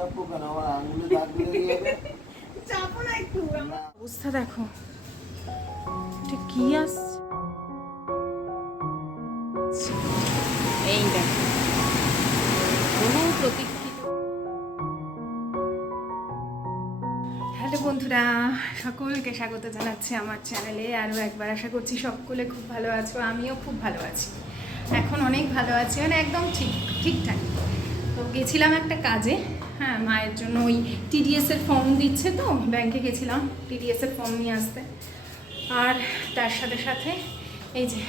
চাপো কেন? আমার আঙুলে দাগ লেগে যাবে। চাপো না একটু। অবস্থা দেখো, এটা কি আসছে। এই দেখো, বহু প্রতীক্ষিত। হ্যালো বন্ধুরা, সকলকে স্বাগত জানাচ্ছি আমার চ্যানেলে। আরও একবার আশা করছি সকলে খুব ভালো আছো, আমিও খুব ভালো আছি। এখন অনেক ভালো আছি, মানে একদম ঠিকঠাক। তো গেছিলাম একটা কাজে, হ্যাঁ, মায়ের জন্য ওই টিডিএসের ফর্ম দিচ্ছে, তো ব্যাংকে গেছিলাম টিডিএসের ফর্ম নিয়ে আসতে। আর তার সাথে সাথে এই যে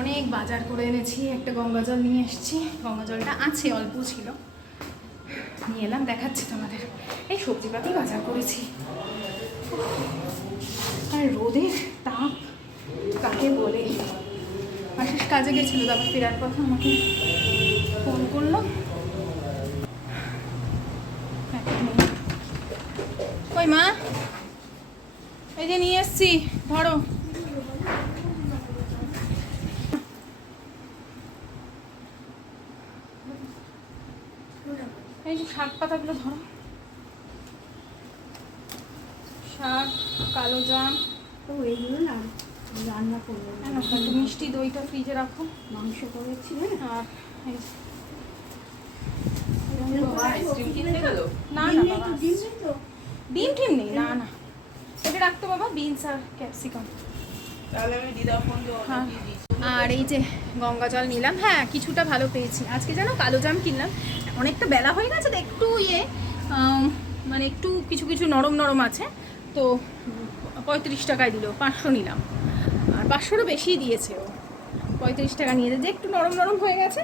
অনেক বাজার করে এনেছি, একটা গঙ্গা জল নিয়ে এসেছি। গঙ্গা জলটা আছে, অল্প ছিল, নিয়ে এলাম, দেখাচ্ছি তোমাদের। এই সবজিপাতি বাজার করেছি। আর রোদের তাপ কাকে বলে। আশিস কাজে গেছিলো, তারপর ফেরার কথা আমাকে ফোন করলো। ওই মা, এই যে নিয়ে এসছি, ধরো। এই যে শাক পাতাগুলো ধরো, শাক, কালো জাম। তো এইগুলো না রান্না করবো, একটু মিষ্টি দইটা ফ্রিজে রাখো, মাংস করেছি। আর এই যে না না বাবা, ডিম টিম নেই, না না, এটা রাখতো বাবা, বিনস আর ক্যাপসিকাম। হ্যাঁ, আর এই যে গঙ্গা জল নিলাম, হ্যাঁ কিছুটা ভালো পেয়েছি। আজকে যেন কালো জাম কিনলাম, অনেকটা বেলা হয়ে গেছে তো একটু মানে একটু কিছু কিছু নরম নরম আছে, তো 35 টাকায় দিল, 500 নিলাম। আর 500রও বেশি দিয়েছে ও, 35 টাকা নিয়ে যে একটু নরম নরম হয়ে গেছে।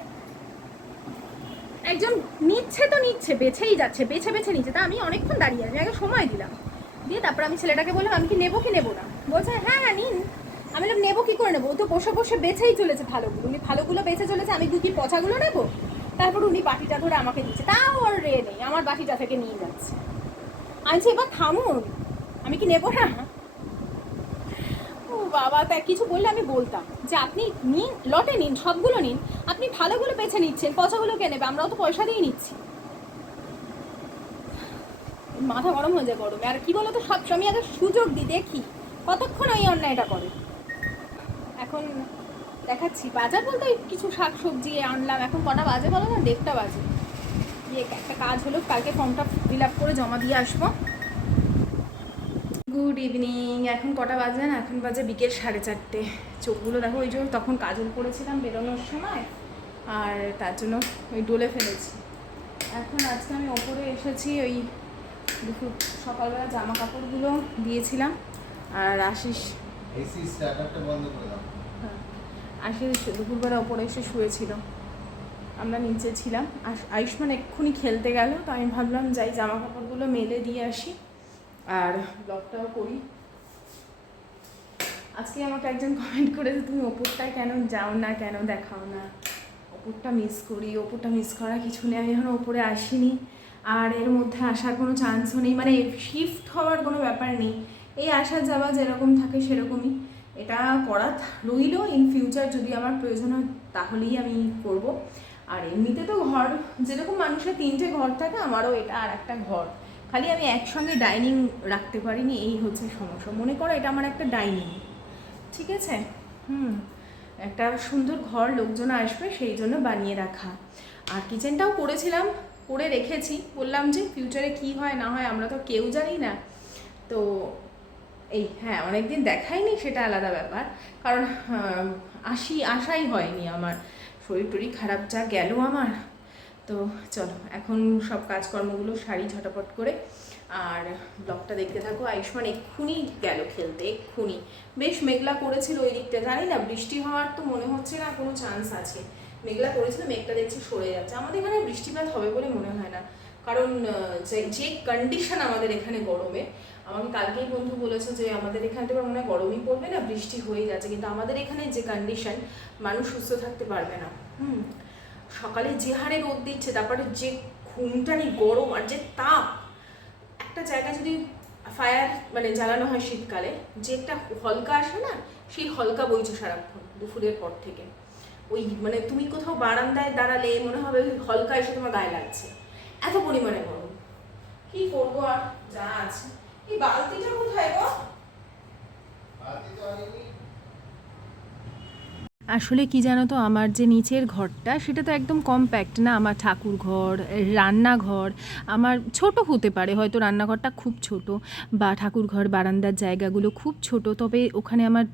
একজন নিচ্ছে তো নিচ্ছে, বেছেই যাচ্ছে, বেছে বেছে নিচ্ছে, তা আমি অনেকক্ষণ দাঁড়িয়ে আছি, আগে সময় দিলাম, দিয়ে তারপর আমি ছেলেটাকে বললাম আমি কি নেবো কি নেবো না, বলছে হ্যাঁ হ্যাঁ নিন। আমি বললাম নেবো কি করে নেবো, ও তো বসে বসে বেছেই চলেছে ভালোগুলো, উনি ভালোগুলো বেছে চলেছে, আমি কি পচাগুলো নেবো। তারপর উনি বাটিটা ধরে আমাকে দিচ্ছে, তাও ওর রে নেই, আমার বাটিটা থেকে নিয়ে যাচ্ছে। আমি এবার থামুন, আমি কি নেবো না। ও বাবা, তা কিছু বললে আমি বলতাম যে আপনি নিন, লটে নিন, সবগুলো নিন, আপনি ভালোগুলো বেছে নিচ্ছেন, পচাগুলো কে নেবে, আমরাও তো পয়সা দিয়ে নিচ্ছি। মাথা গরম হয়ে যায় গরমে। আর কি বলতো, সবসময় আগে সুযোগ দিই, দেখি কতক্ষণ ওই অন্যায়টা করে। এখন দেখাচ্ছি, বাজার বলতে ওই কিছু শাক সবজি আনলাম। এখন কটা বাজে বলো না, 1:30 বাজে। দিয়ে একটা কাজ হলো, কালকে ফর্মটা ফিল আপ করে জমা দিয়ে আসবো। Good evening. এখন কটা বাজে না, এখন বাজে বিকেল 4:30। চোখগুলো দেখো, ওই জন্য তখন কাজল করেছিলাম বেরোনোর সময়, আর তার জন্য ওই ডলে ফেলেছি। এখন আজকে আমি ওপরে এসেছি, ওই দুপুর সকালবেলা জামা কাপড়গুলো দিয়েছিলাম, আর আশিস আশিস দুপুরবেলা ওপরে এসে শুয়েছিল, আমরা নিচে ছিলাম। আয়ুষ্মান এক্ষুনি খেলতে গেল, তো আমি ভাবলাম যাই জামা কাপড়গুলো মেলে দিয়ে আসি আর ব্লগটাও করি। আজকে আমাকে একজন কমেন্ট করেছে, তুমি ওপরটায় কেন যাও না, কেন দেখাও না। ওপরটা মিস করি, ওপরটা মিস করা কিছু নেই, আমি এখন ওপরে আসিনি, আর এর মধ্যে আসার কোনো চান্সও নেই, মানে শিফট হওয়ার কোনো ব্যাপার নেই। এই আসা যাওয়া যেরকম থাকে সেরকমই এটা করা রইল। ইন ফিউচার যদি আমার প্রয়োজন হয় তাহলেই আমি করব। আর এমনিতে তো ঘর যেরকম মানুষের 3টে ঘর থাকে, আমারও এটা আর একটা ঘর, খালি আমি একসঙ্গে ডাইনিং রাখতে পারিনি, এই হচ্ছে সমস্যা। মনে করো এটা আমার একটা ডাইনিং, ঠিক আছে, একটা সুন্দর ঘর, লোকজন আসবে সেই জন্য বানিয়ে রাখা। আর কিচেনটাও করেছিলাম, করে রেখেছি, বললাম যে ফিউচারে কি হয় না হয় আমরা তো কেউ জানি না। তো এই হ্যাঁ, অনেকদিন দেখাইনি সেটা আলাদা ব্যাপার, কারণ আশাই হয়নি, আমার শরীর টরীর খারাপ যা গেল আমার। তো চলো এখন সব কাজকর্মগুলো সারি ঝটাপট করে, আর ব্লগটা দেখতে থাকো। আয়ুষ্মান এক্ষুনি গেল খেলতে, এক্ষুনি। বেশ মেঘলা করেছিল ওই দিকটা, জানি না বৃষ্টি হওয়ার তো মনে হচ্ছে না কোনো চান্স আছে। মেঘলা করেছিল, মেঘটা দেখছি সরে যাচ্ছে। আমাদের এখানে বৃষ্টিপাত হবে বলে মনে হয় না, কারণ যে কন্ডিশন আমাদের এখানে গরমে, আমাকে কালকেই বন্ধু বলেছে যে আমাদের এখানে তো মনে হয় গরমই পড়বে না, বৃষ্টি হয়ে যাচ্ছে, কিন্তু আমাদের এখানে যে কন্ডিশন, মানুষ সুস্থ থাকতে পারবে না। সকালে যে হারে রোদ দিচ্ছে, তারপরে যে ঘুমটানি গরম, আর যে তাপ। একটা জায়গায় যদি ফায়ার মানে জ্বালানো হয় শীতকালে, যে একটা হলকা আসে না, সেই হলকা বইছে সারাক্ষণ দুপুরের পর থেকে। ওই মানে তুমি কোথাও বারান্দায় দাঁড়ালে মনে হবে ওই হলকা এসে তোমার গায়ে লাগছে, এত পরিমাণে গরম। কি করবো আর, যা আছে। এই বালতিটা কোথায় গো? আসলে কি জানো তো, আমার যে নিচের ঘরটা সেটা তো একদম কম্প্যাক্ট না। আমার ঠাকুর ঘর, রান্নাঘর আমার ছোট হতে পারে, হয়তো রান্নাঘরটা খুব ছোট, বা ঠাকুর ঘর বারান্দার জায়গাগুলো খুব ছোট, তবে ওখানে আমার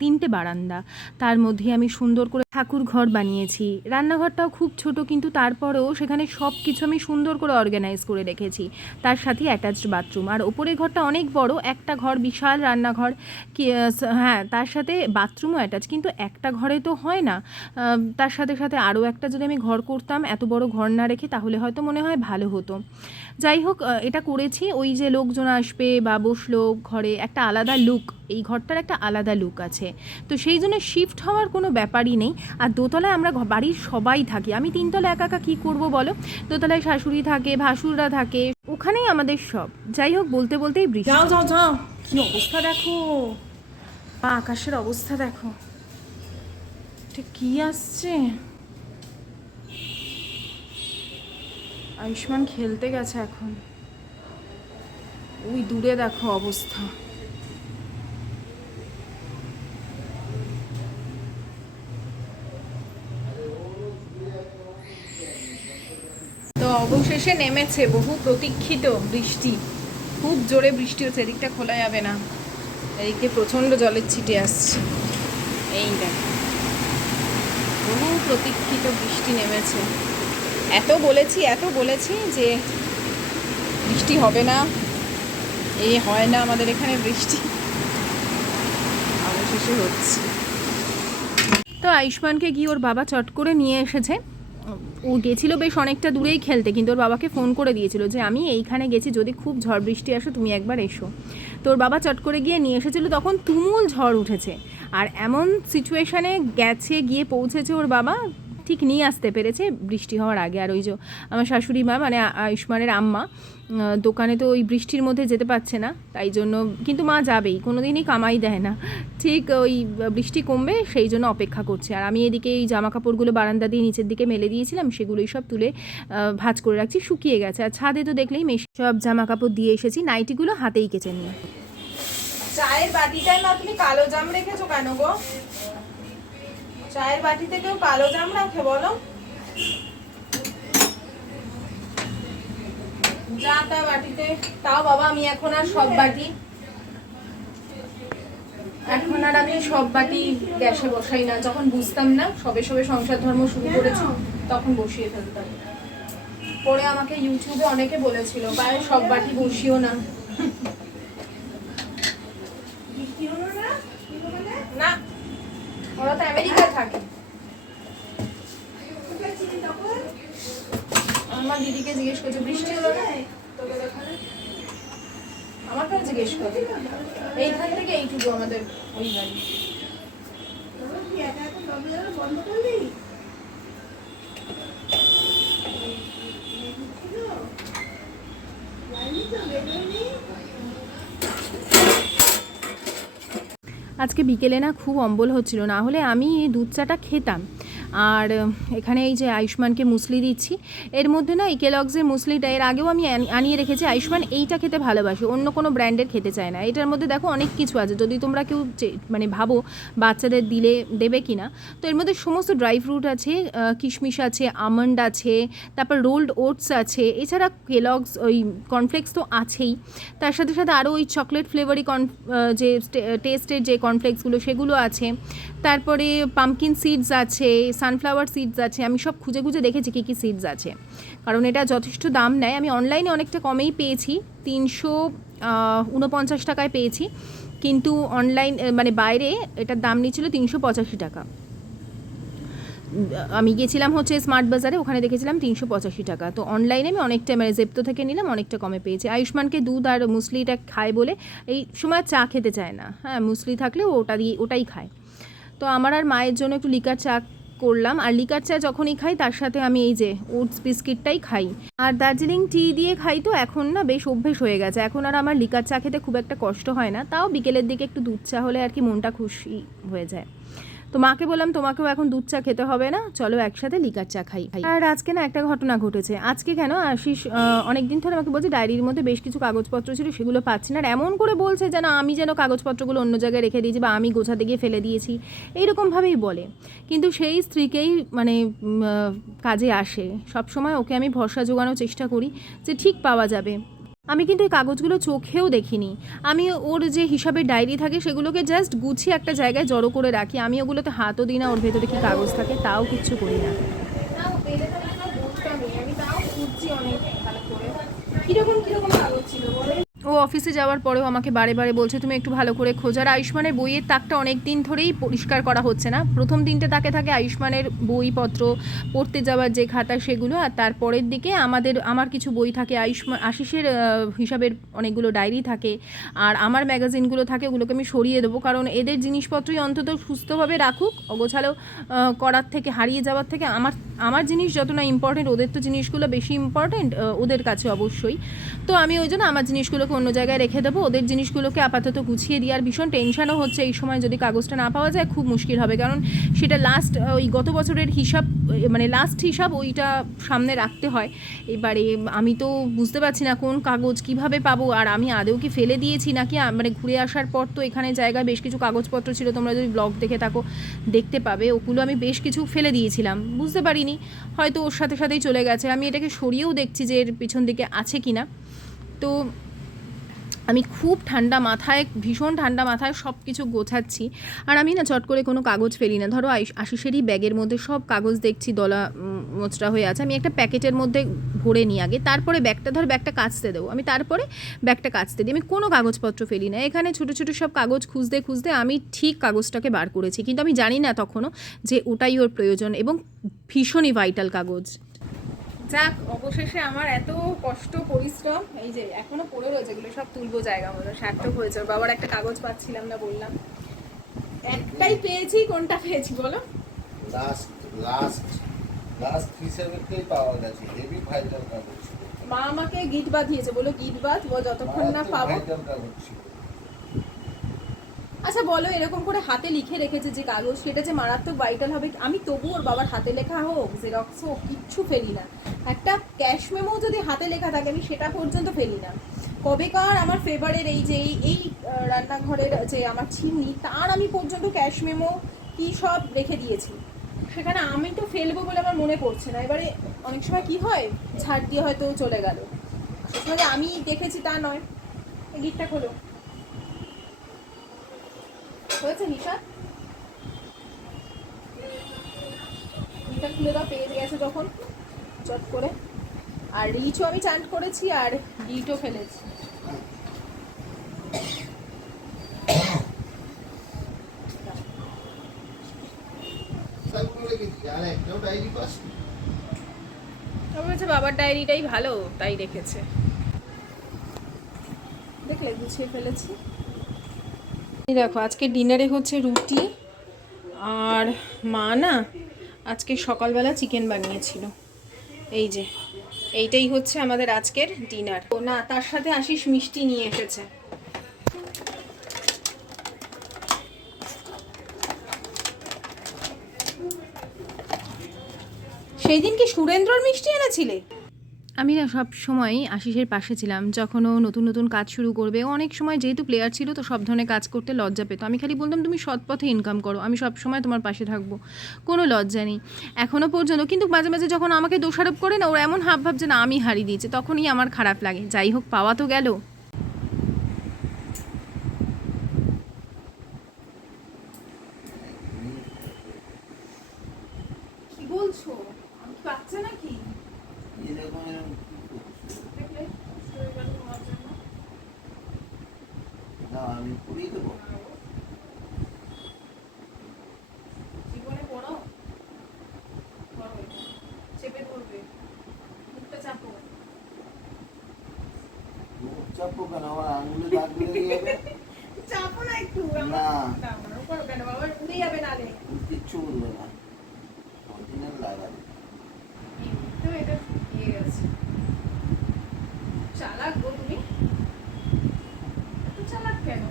3টে বারান্দা, তার মধ্যে আমি সুন্দর করে ঠাকুর ঘর বানিয়েছি। রান্নাঘরটাও খুব ছোট, কিন্তু তারপরেও সেখানে সব কিছু আমি সুন্দর করে অর্গানাইজ করে রেখেছি, তার সাথে অ্যাটাচড বাথরুম। আর ওপরের ঘরটা অনেক বড়, একটা ঘর বিশাল রান্নাঘর, হ্যাঁ তার সাথে বাথরুমও অ্যাটাচ, কিন্তু একটা ঘরে তো হয় না। তার সাথে সাথে আরও একটা যদি আমি ঘর করতাম, এত বড় ঘর না রেখে, তাহলে হয়তো মনে হয় ভালো হতো। যাই হোক, এটা করেছি। ওই যে লোকজন আসবে বা বসলো ঘরে, একটা আলাদা লুক, এই ঘরটার একটা আলাদা লুক আছে, তো সেই জন্য শিফট হওয়ার কোনো ব্যাপারই নেই। আর দোতলায় আমরা বাড়ির সবাই থাকি, আমি 3তলায় একা একা কী করবো বলো। দোতলায় শাশুড়ি থাকে, ভাসুররা থাকে, ওখানেই আমাদের সব। যাই হোক, বলতে বলতেই বৃষ্টি। যাও যাও যাও, কি অবস্থা দেখো, আকাশের অবস্থা দেখো, কি আসছে। আয়ুষ্মান খেলতে গেছে এখন, ওই দূরে দেখো অবস্থা। তো অবশেষে নেমেছে বহু প্রতীক্ষিত বৃষ্টি, খুব জোরে বৃষ্টি হচ্ছে, এদিকটা খোলা যাবে না, এদিকে প্রচণ্ড জলের ছিটে আসছে। এই দেখো, বহু প্রতীক্ষিত বৃষ্টি নেমেছে। এত বলেছি যে বৃষ্টি হবে না, এই হয় না আমাদের এখানে বৃষ্টি, অবশেষে হচ্ছে। তো আয়ুষ্মানকে গিয়ে ওর বাবা চট করে নিয়ে এসেছে। ও গেছিলো বেশ অনেকটা দূরেই খেলতে, কিন্তু ওর বাবাকে ফোন করে দিয়েছিল যে আমি এইখানে গেছি, যদি খুব ঝড় বৃষ্টি আসে তুমি একবার এসো। তো ওর বাবা চট করে গিয়ে নিয়ে এসেছিলো, তখন তুমুল ঝড় উঠেছে, আর এমন সিচুয়েশানে গিয়ে পৌঁছেছে ওর বাবা, ঠিক নিয়ে আসতে পেরেছে বৃষ্টি হওয়ার আগে। আর ওই যে আমার শাশুড়ি মা, মানে আয়ুষ্মানের আম্মা, দোকানে তো ওই বৃষ্টির মধ্যে যেতে পারছে না, তাই জন্য, কিন্তু মা যাবেই, কোনো দিনই কামাই দেয় না, ঠিক ওই বৃষ্টি কমবে সেই জন্য অপেক্ষা করছে। আর আমি এদিকে এই জামা কাপড়গুলো বারান্দা দিয়ে নিচের দিকে মেলে দিয়েছিলাম, সেগুলোই সব তুলে ভাঁজ করে রাখছি, শুকিয়ে গেছে। আর ছাদে তো দেখলেই সব জামা কাপড় দিয়ে এসেছি, নাইটিগুলো হাতেই কেচে নিয়ে। চায়ের বাটিটায় মা তুমি কালো জাম রেখেছো কেন গো? চায়ের বাটিতে কেউ কালো জাম রাখে বলো? যাটা বাটিতে, তাও বাবা আমি এখন আর সব বাটি গ্যাসে বসাই না। যখন বুঝতাম না, সবে সংসার ধর্ম শুরু করেছি, তখন বসিয়ে ফেলতাম। পরে আমাকে ইউটিউবে অনেকে বলেছিল পায়ে সব বাটি বসিও না। না, ওরা তো আমেরিকায় থাকে। আমার দিদিকে জিজ্ঞেস করছে বৃষ্টি হলো না, আমার কাছে জিজ্ঞেস করছে, এইখান থেকে এইটুকু আমাদের ওই বাড়ি। আজকে বিকেলে না খুব অম্বল হচ্ছিল, না হলে আমি এই দুধ চাটা খেতাম। আর এখানে এই যে আয়ুষ্মানকে মুসলি দিচ্ছি, এর মধ্যে না এই কেলগসের মুসলিটা এর আগেও আমি আনিয়ে রেখেছি। আয়ুষ্মান এইটা খেতে ভালোবাসে, অন্য কোনো ব্র্যান্ডের খেতে চায় না। এটার মধ্যে দেখো অনেক কিছু আছে, যদি তোমরা কেউ মানে ভাবো বাচ্চাদের দেবে কি না, তো এর মধ্যে সমস্ত ড্রাই ফ্রুট আছে, কিশমিশ আছে, আমন্ড আছে, তারপর রোল্ড ওটস আছে, এছাড়া কেলগস ওই কর্নফ্লেক্স তো আছেই, তার সাথে সাথে আরও ওই চকলেট ফ্লেভারি যে টেস্টের যে কর্নফ্লেক্সগুলো সেগুলো আছে, তারপরে পামকিন সিডস আছে, সানফ্লাওয়ার সিডস আছে। আমি সব খুঁজে খুঁজে দেখেছি কী কী সিডস আছে, কারণ এটা যথেষ্ট দাম নেয়। আমি অনলাইনে অনেকটা কমেই পেয়েছি, 349 টাকায় পেয়েছি, কিন্তু অনলাইন মানে বাইরে এটার দাম নিচ্ছিল 385 টাকা। আমি গেছিলাম হচ্ছে স্মার্ট বাজারে, ওখানে দেখেছিলাম 385 টাকা। তো অনলাইনে আমি অনেকটা, মানে জেপ্টো থেকে নিলাম, অনেকটা কমে পেয়েছি। আয়ুষ্মানকে দুধ আর মুসলিটা খায় বলে এই সময় চা খেতে চায় না, হ্যাঁ মুসলি থাকলে ওটাই খায়। তো আমার আর মায়ের জন্য একটু লিকার চা করলাম, আর লিকার চা যখনই খাই তার সাথে আমি এই যে ওটস বিস্কিটটাই খাই, আর দার্জিলিং টি দিয়ে খাই। তো এখন না বেশ অভ্যেস হয়ে গেছে, এখন আর আমার লিকার চা খেতে খুব একটা কষ্ট হয় না, তাও বিকেলের দিকে একটু দুধ চা হলে আর কি মনটা খুশি হয়ে যায়। তো মাকে বললাম তোমাকেও এখন দুধ চা খেতে হবে না, চলো একসাথে লিকার চা খাই। আর আজকে না একটা ঘটনা ঘটেছে। আজকে কেন আশিস অনেকদিন ধরে আমাকে বলছে ডায়েরির মধ্যে বেশ কিছু কাগজপত্র ছিল, সেগুলো পাচ্ছি না। আর এমন করে বলছে যেন আমি যেন কাগজপত্রগুলো অন্য জায়গায় রেখে দিয়েছি বা আমি গোছাতে গিয়ে ফেলে দিয়েছি, এইরকমভাবেই বলে। কিন্তু সেই স্ত্রীকেই মানে কাজে আসে। সবসময় ওকে আমি ভরসা জোগানোর চেষ্টা করি যে ঠিক পাওয়া যাবে। আমি কিন্তু এই কাগজগুলো চোখেও দেখিনি। আমি ওর যে হিসাবের ডায়েরি থাকে সেগুলোকে জাস্ট গুছিয়ে একটা জায়গায় জড়ো করে রাখি। আমি ওগুলোতে হাতও দিই না, ওর ভেতরে কী কাগজ থাকে তাও কিচ্ছু করি না। কিরকম কাগজ ছিল বলে? ও অফিসে যাওয়ার পরেও আমাকে বারে বারে বলছে তুমি একটু ভালো করে খোঁজার। আয়ুষ্মানের বইয়ের তাকটা অনেক দিন ধরেই পরিষ্কার করা হচ্ছে না। প্রথম দিনটা তাকে থাকে আয়ুষ্মানের বইপত্র পড়তে যাওয়ার যে খাতা সেগুলো, আর তারপরের দিকে আমার কিছু বই থাকে, আশিসের হিসাবের অনেকগুলো ডায়েরি থাকে, আর আমার ম্যাগাজিনগুলো থাকে। ওগুলোকে আমি সরিয়ে দেবো, কারণ এদের জিনিসপত্রই অন্তত সুস্থভাবে রাখুক, অগোছালো করার থেকে, হারিয়ে যাওয়ার থেকে। আমার জিনিস যত না ইম্পর্টেন্ট, ওদের তো জিনিসগুলো বেশি ইম্পর্টেন্ট ওদের কাছে অবশ্যই। তো আমি ওই জন্য আমার জিনিসগুলোকে অন্য জায়গায় রেখে দেবো, ওদের জিনিসগুলোকে আপাতত গুছিয়ে দিয়ে। আর ভীষণ টেনশনও হচ্ছে এই সময়, যদি কাগজটা না পাওয়া যায় খুব মুশকিল হবে, কারণ সেটা লাস্ট ওই গত বছরের হিসাব, মানে লাস্ট হিসাব ওইটা সামনে রাখতে হয়। এবারে আমি তো বুঝতে পারছি না কোন কাগজ কিভাবে পাবো, আর আমি আদেও কি ফেলে দিয়েছি নাকি। মানে ঘুরে আসার পর তো এখানে জায়গায় বেশ কিছু কাগজপত্র ছিল, তোমরা যদি ব্লগ দেখে থাকো দেখতে পাবে। ওগুলো আমি বেশ কিছু ফেলে দিয়েছিলাম, বুঝতে পারিনি, হয়তো ওর সাথে সাথেই চলে গেছে। আমি এটাকে সরিয়েও দেখছি যে এর পিছন দিকে আছে কি না। তো আমি খুব ঠান্ডা মাথায়, ভীষণ ঠান্ডা মাথায় সব কিছু গোছাচ্ছি। আর আমি না চট করে কোনো কাগজ ফেলি না। ধরো আশিসেরই ব্যাগের মধ্যে সব কাগজ দেখছি দলা মোচড়া হয়ে আছে, আমি একটা প্যাকেটের মধ্যে ভরে নিই আগে, তারপরে ব্যাগটা কাচতে দেবো। আমি তারপরে ব্যাগটা কাচতে দিই, আমি কোনো কাগজপত্র ফেলি না। এখানে ছোটো ছোটো সব কাগজ খুঁজতে খুঁজতে আমি ঠিক কাগজটাকে বার করেছি, কিন্তু আমি জানি না তখনও যে ওটাই ওর প্রয়োজন এবং ভীষণই ভাইটাল কাগজ। যাক, অবশেষে আমার এত কষ্ট পরিশ্রম এই যে এখনো পড়ে রয়েছে, এগুলো সব তুলবো জায়গা মতো, সার্থক হয়েছে। ওর বাবার একটা কাগজ পাচ্ছিলাম না বললাম, একটাই পেয়েছি। কোনটা পেয়েছি বলো? লাস্ট হিসেবেই পাওয়া গেছে, হেভি ভাইটাল কাগজ। মা আমাকে গিট বাঁধিয়েছে, বলো গিট বাঁধ যতক্ষণ না পাবো। ভাইটাল কাগজ ছিল। আচ্ছা বলো, এরকম করে হাতে লিখে রেখেছে যে কাগজ, সেটা যে মারাত্মক ভাইটাল হবে। আমি তবু ওর বাবার হাতে লেখা হোক, জেরক্স হোক, কিচ্ছু ফেলি না। একটা ক্যাশ মেমো যদি হাতে লেখা থাকে আমি সেটা পর্যন্ত ফেলি না। কবেকার আমার ফেভারের এই রান্নাঘরের যে আমার চিমনি, তার আমি পর্যন্ত ক্যাশ মেমো কি সব রেখে দিয়েছি সেখানে। আমি তো ফেলবো বলে আমার মনে পড়ছে না। এবারে অনেক সময় কি হয়, ছাড় দিয়ে হয়তো চলে গেল, আসলে আমি দেখেছি তা নয়। এই গিটটা খোলো, হয়েছে হিসাব? এটা খুলে দাও, পেয়ে গেছে যখন চট করে। আর রিচও আমি চান্ট করেছি, আর গিটও ফেলেছি। বাবার ডায়েরিটাই ভালো, তাই রেখেছে। দেখলে গুছিয়ে ফেলেছি। দেখো আজকে ডিনারে হচ্ছে রুটি, আর মা না আজকে সকালবেলা চিকেন বানিয়েছিল। এই যে এইটাই হচ্ছে আমাদের আজকের ডিনার। ও না, তার সাথে আশিস মিষ্টি নিয়ে এসেছে। সেই দিন কি সুরেন্দ্রর মিষ্টি এনেছিলে? আমি না সব সময় আশিসের পাশে ছিলাম, যখন ও নতুন নতুন কাজ শুরু করবে। ও অনেক সময় যেহেতু প্লেয়ার ছিল তো সব ধরনের কাজ করতে লজ্জা পেত। আমি খালি বলতাম তুমি সৎ পথে ইনকাম করো, আমি সব সময় তোমার পাশে থাকবো, কোনো লজ্জা নেই, এখনও পর্যন্ত। কিন্তু মাঝে মাঝে যখন আমাকে দোষারোপ করে না, ওর এমন হাব ভাব যে না আমি হারিয়ে দিয়েছি, তখনই আমার খারাপ লাগে। যাই হোক, পাওয়া তো গেল। কি বলছো, আমি বাচ্চা নাকি? না, আমি পুরিয়ে দেবো। জীবনে পড়ো, চেপে ধরবে, মুখটা চাপো। মুখ চাপবো কেন? আমার আঙুলে দাগ লেগে যাবে। চাপো না একটু। না, করো কেন বাবা, উড়ে যাবে নালে। কিচ্ছু বলবে না, অরিজিনাল লাগাবে। তো এটা ইয়ে গেছে। চালাক গো তুমি, এত চালাক কেন?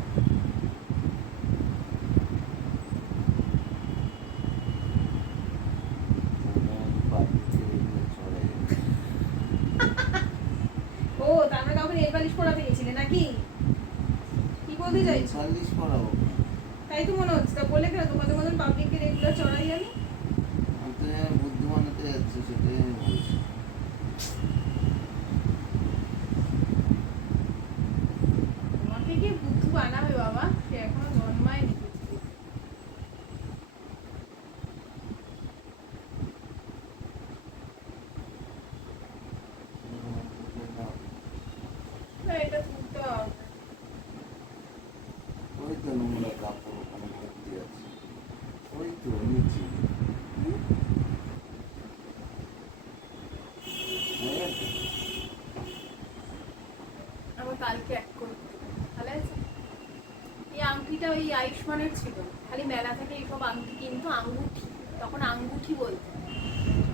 পালিশ পরাতে গেছিলে নাকি? কি বলতে চাইছো? পালিশ করাবো। তাই তো মনে হচ্ছে। তা বলে কেন তোমাদের মতন পাবলিককে রেগুলার চড়াই আমি? আমি তো বুদ্ধিমান হতে যাচ্ছি, সেটাই আমি বলছি। তোমাকে কি বুদ্ধু বানাবে বাবা? সে এখনো জন্মায়নি। না, এটা তুলতে হবে। ওই তো নোংরা কাপড় ওখানে ভর্তি আছে, ওই তো নিচে। হয়ে গেছে? আমার কালকে এক করতে ভালো আছে। এই আংটিটা ওই আয়ুষ্মানের ছিল, খালি মেলা থেকে এইসব আংটি কিন্তু আঙ্গুঠি, তখন আঙ্গুঠি বলতো।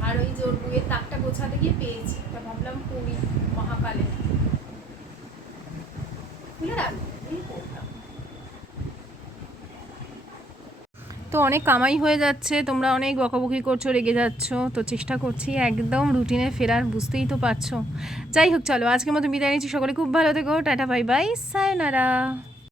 আর ওই জোর বইয়ের তাকটা গোছাতে গিয়ে পেয়েছি, তা ভাবলাম পড়ি মহাকালে খুলে রাখবো, এই পড়লাম। তো অনেক কামাই হয়ে যাচ্ছে, তোমরা অনেক বকাবকি করছো, রেগে যাচ্ছ, তো চেষ্টা করছি একদম রুটিনে ফেরার, বুঝতেই তো পারছো। যাই হোক, চলো আজকের মতো বিদায় নিচ্ছি। সকলে খুব ভালো থেকো, টাটা বাই বাই, সায়োনারা।